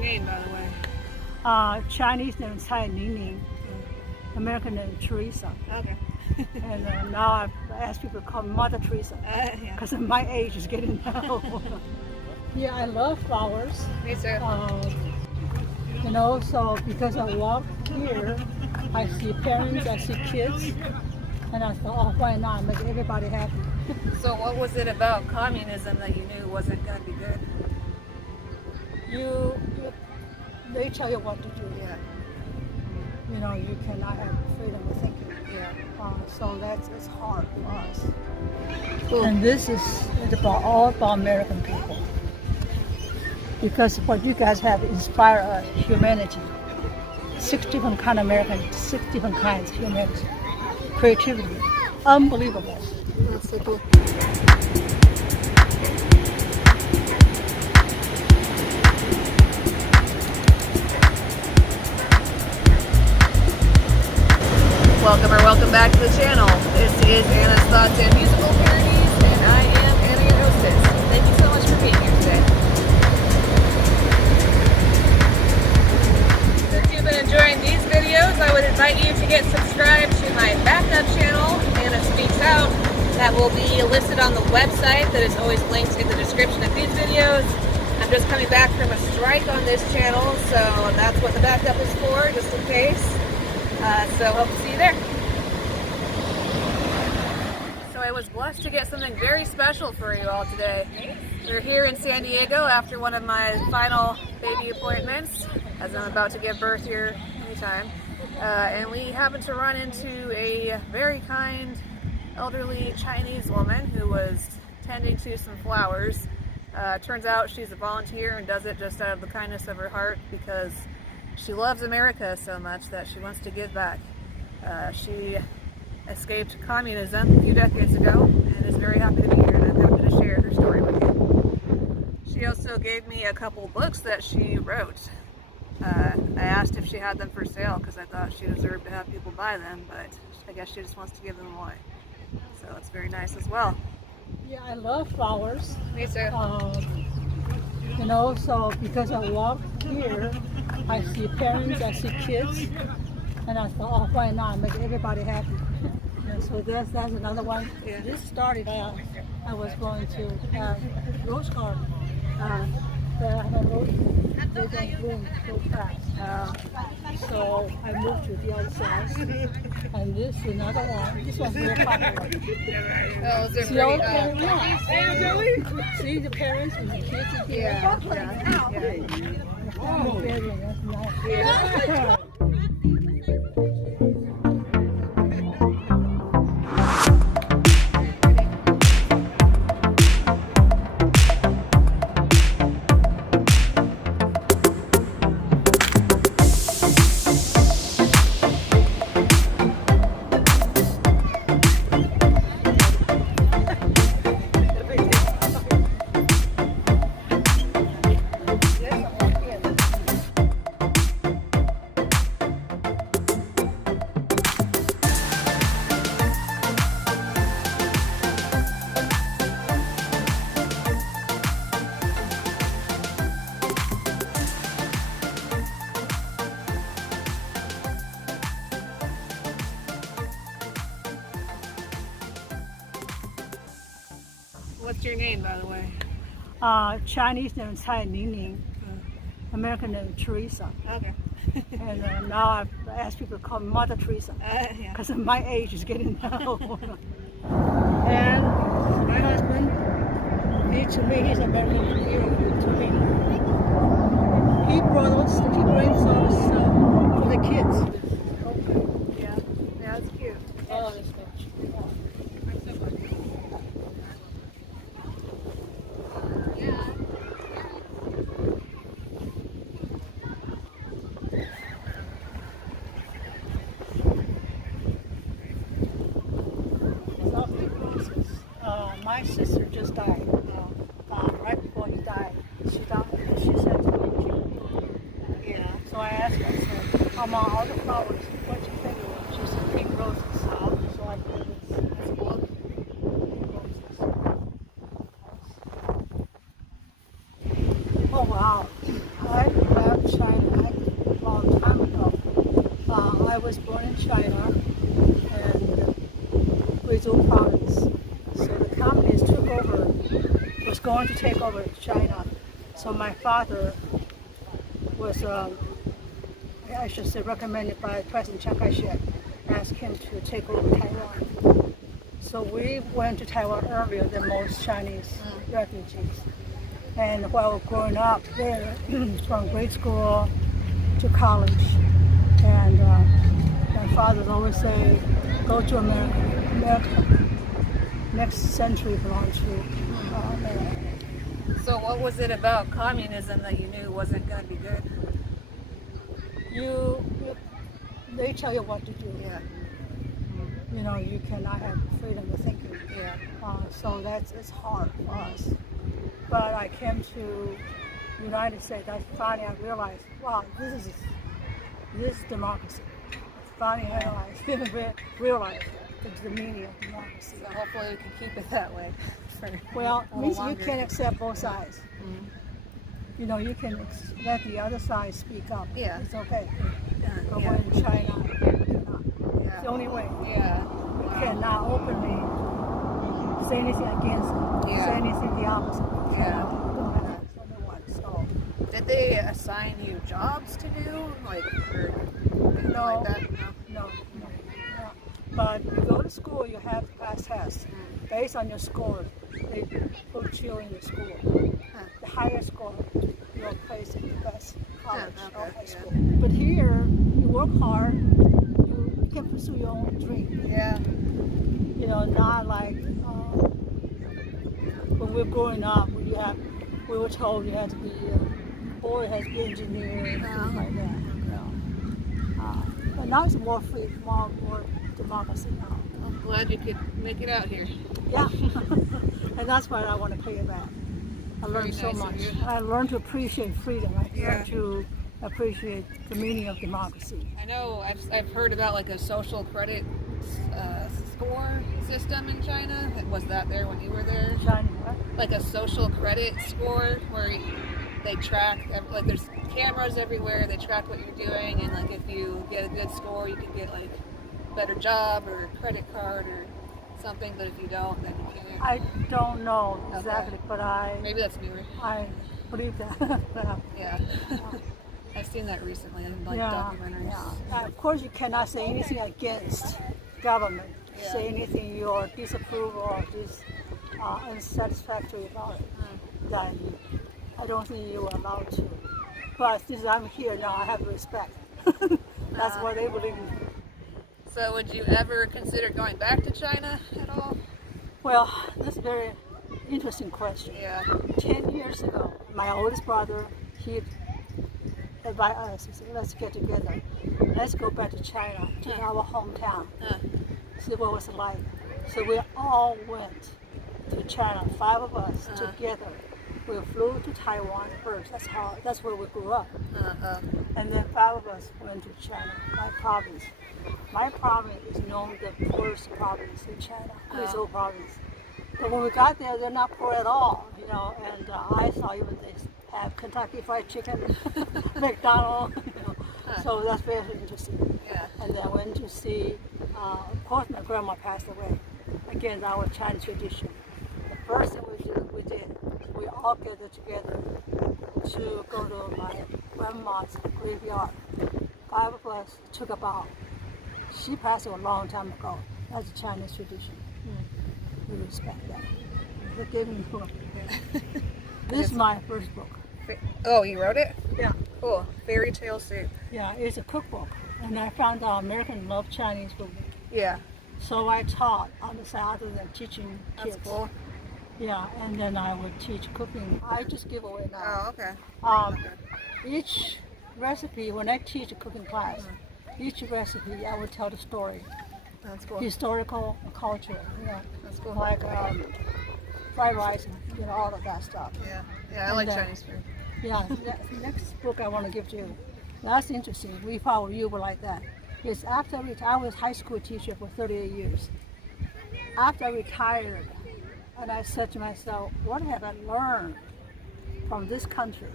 your name, by the way? Chinese name is Cai Ning. American name is Teresa. Okay. And now I ask people to call me Mother Teresa Yeah. because my age is getting old. Yeah, I love flowers. Me too. So because I walk here, I see parents, I see kids, and I thought, oh, why not make everybody happy? So what was it about communism that you knew wasn't going to be good? They tell you what to do. Yeah. You cannot have freedom of thinking. Yeah. So it's hard for us. Cool. And this is all about American people. Because what you guys have inspired humanity. 6 different kind of Americans, 6 different kinds of humanity. Creativity. Unbelievable. That's so cool. Welcome back to the channel. This is Anna's Thoughts and Musical Parodies, and I am Anna, your hostess. Thank you so much for being here today. Since you've been enjoying these videos, I would invite you to get subscribed to my backup channel, Anna Speaks Out. That will be listed on the website that is always linked in the description of these videos. I'm just coming back from a strike on this channel, so that's what the backup is for, just in case. So hope to see you there. So I was blessed to get something very special for you all today. We're here in San Diego after one of my final baby appointments, as I'm about to give birth here anytime. And we happened to run into a very kind elderly Chinese woman who was tending to some flowers. Turns out she's a volunteer and does it just out of the kindness of her heart because she loves America so much that she wants to give back. She escaped communism a few decades ago and is very happy to be here, and I'm happy to share her story with you. She also gave me a couple books that she wrote. I asked if she had them for sale because I thought she deserved to have people buy them, but I guess she just wants to give them away. So it's very nice as well. Yeah, I love flowers. Me too. So because I walk here, I see parents, I see kids, and I thought, oh, why not make everybody happy? So that's another one. Yeah. This started out, I was going to rose garden. But I had rose, they don't bloom so fast. So I moved to the other side. And this is another one. This one's real popular. Oh, is it See all the pretty? parents? See the parents and the kids in here? Yeah. That's nice. Yeah. What's your name, by the way? Chinese name is Cai Ning. American name is Teresa. Okay. And now I ask people to call me Mother Teresa Yeah. because my age is getting old. And my husband, he's American hero to me. He brings us for the kids. Yeah. Yeah, that's cute. Oh, that's good. My sister just died. Right before he died, she said to me, yeah. So I asked her, I said, Mama, all the flowers, what's your favorite? She said pink roses. So I gave this. That's cool. Pink roses. Oh wow. I love was going to take over China. So my father was, I should say, recommended by President Chiang Kai-shek, asked him to take over Taiwan. So we went to Taiwan earlier than most Chinese refugees. And while growing up there, from grade school to college, and my father always say, go to America. America. Next century belongs to America. So what was it about communism that you knew wasn't going to be good? They tell you what to do. Yeah. You know, you cannot have freedom of thinking. Yeah. So it's hard for us. But I came to United States. Finally I realized, wow, this is democracy. Finally I realized the meaning of democracy. So hopefully we can keep it that way. Well, it means you can accept both sides. You know, you can let the other side speak up. Yeah. It's okay. But Yeah. when China, you cannot. Yeah. It's the only way. Yeah. You cannot openly say anything against it, Yeah. say anything the opposite. You Yeah. cannot do that. It's only one. So, Did they assign you jobs to do, like, or anything No. like that? no. But you go to school, you have to pass tests. Based on your score, they put you in the school. The higher score, you're placed in the best college or okay, high yeah. school. But here, you work hard, you can pursue your own dream. Yeah. You know, not like when we're growing up, we were told you had to be boy has to be engineer, things like that. You know. But now it's more free, more democracy now. I'm glad you could make it out here. Yeah, and that's why I want to pay it back. I learned so nice of much. you. I learned to appreciate freedom. I Yeah. learned to appreciate the meaning of democracy. I know I've heard about like a social credit score system in China. Was that there when you were there? China, what? Like a social credit score where they track, like there's cameras everywhere, they track what you're doing, and like if you get a good score you can get like a better job or a credit card or something, but if you don't then you can't. I don't know exactly, but Maybe that's newer. I believe that. Yeah. I've seen that recently in like Yeah, documentaries. yeah. Of course, you cannot say anything against government. Yeah. Say anything you're disapproval or unsatisfactory about it. Then I don't think you are allowed to. But since I'm here now, I have respect. That's what they believe in. So would you ever consider going back to China at all? Well, that's a very interesting question. Yeah. 10 years ago, my oldest brother, he invited us. He said, let's get together. Let's go back to China, to our hometown. See what it was like. So we all went to China, 5 of us together. We flew to Taiwan first. That's where we grew up. And then 5 of us went to China, my province. My province is known the poorest province in China, Guizhou province. But when we got there, they're not poor at all, you know. And I saw even they have Kentucky Fried Chicken, McDonald's, you know. So that's very interesting. Yeah. And then I went to see, of course, my grandma passed away. Again, our Chinese tradition. The first thing we all gathered together to go to my grandma's graveyard. 5 of us took a bow. She passed away a long time ago. That's a Chinese tradition. We respect that. Forgive me for this is my first book. Oh, you wrote it? Yeah. Cool. Fairy Tale Soup. Yeah, it's a cookbook. And I found out Americans love Chinese food. Yeah. So I taught on the side other than teaching kids. That's cool. Yeah, and then I would teach cooking. I just give away now. Oh, okay. Each recipe, when I teach a cooking class, each recipe I would tell the story. That's cool. Historical, cultural, That's cool. like fried rice, and all of that stuff. Yeah. Yeah, I like Chinese food. Yeah, the next book I want to give to you. That's interesting. We follow you were like that. It's after I was high school teacher for 38 years. After I retired, and I said to myself, what have I learned from this country?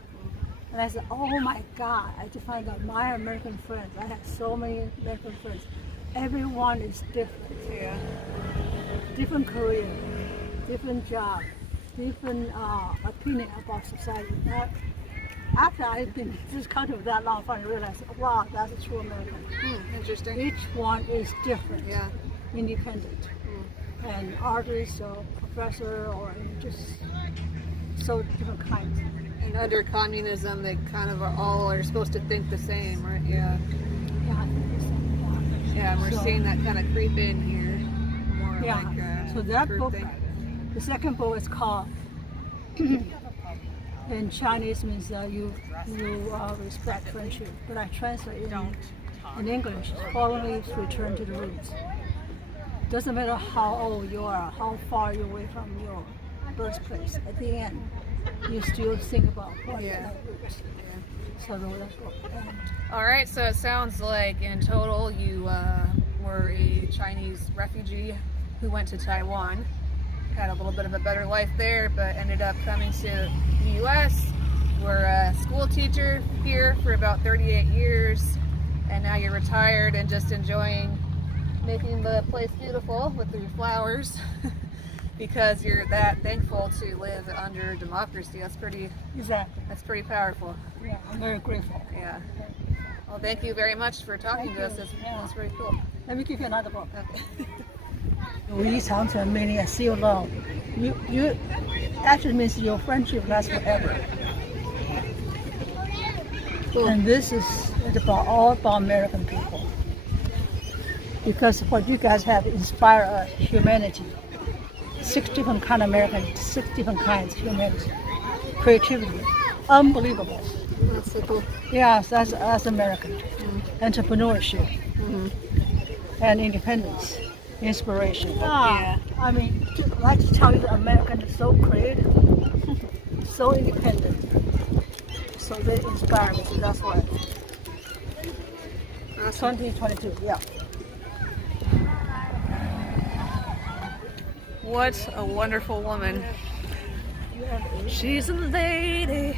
And I said, oh my God, I just found out my American friends. I have so many American friends. Everyone is different. Yeah. Different career, different job, different opinion about society. After I've been in this country for that long, I finally realized, wow, that's a true American. Interesting. Each one is different, Yeah. independent, and artist or professor or just so different kinds. And under communism, they kind of are supposed to think the same, right? Yeah. Yeah, I think it's, Yeah, and we're So- seeing that kind of creep in here. More yeah. like So that group book, thing. the second book is called, in Chinese means you respect friendship, but I translate it in English. Follow me, return to the roots. Doesn't matter how old you are, how far you're away from your birthplace. At the end, you still think about what Yeah. your roots. So that's what. All right, so it sounds like in total you were a Chinese refugee who went to Taiwan, had a little bit of a better life there, but ended up coming to the U.S. We're a school teacher here for about 38 years, and now you're retired and just enjoying making the place beautiful with your flowers because you're that thankful to live under democracy. That's pretty powerful. Yeah, I'm very grateful. Yeah. Well, thank you very much for talking to us. That's very cool. Let me give you another book. Okay. 友谊长存 meaning I see you long. You actually means your friendship lasts forever. Cool. And this is all about American people. Because what you guys have inspired humanity. 6 different kind of American, 6 different kinds of humanity. Creativity. Unbelievable. That's so cool. Yes, that's American. Entrepreneurship. And independence. Inspiration. Yeah. I mean, I'd like to tell you that American is so creative, so independent. So they inspire me, so that's why. 2022, yeah. What a wonderful woman. She's a lady.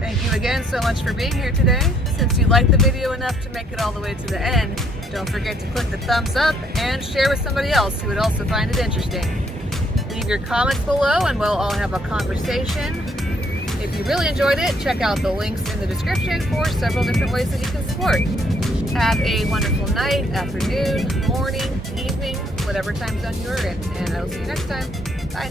Thank you again so much for being here today. Since you liked the video enough to make it all the way to the end, don't forget to click the thumbs up and share with somebody else who would also find it interesting. Leave your comments below and we'll all have a conversation. If you really enjoyed it, check out the links in the description for several different ways that you can support. Have a wonderful night, afternoon, morning, evening, whatever time zone you're in, and I will see you next time. Bye.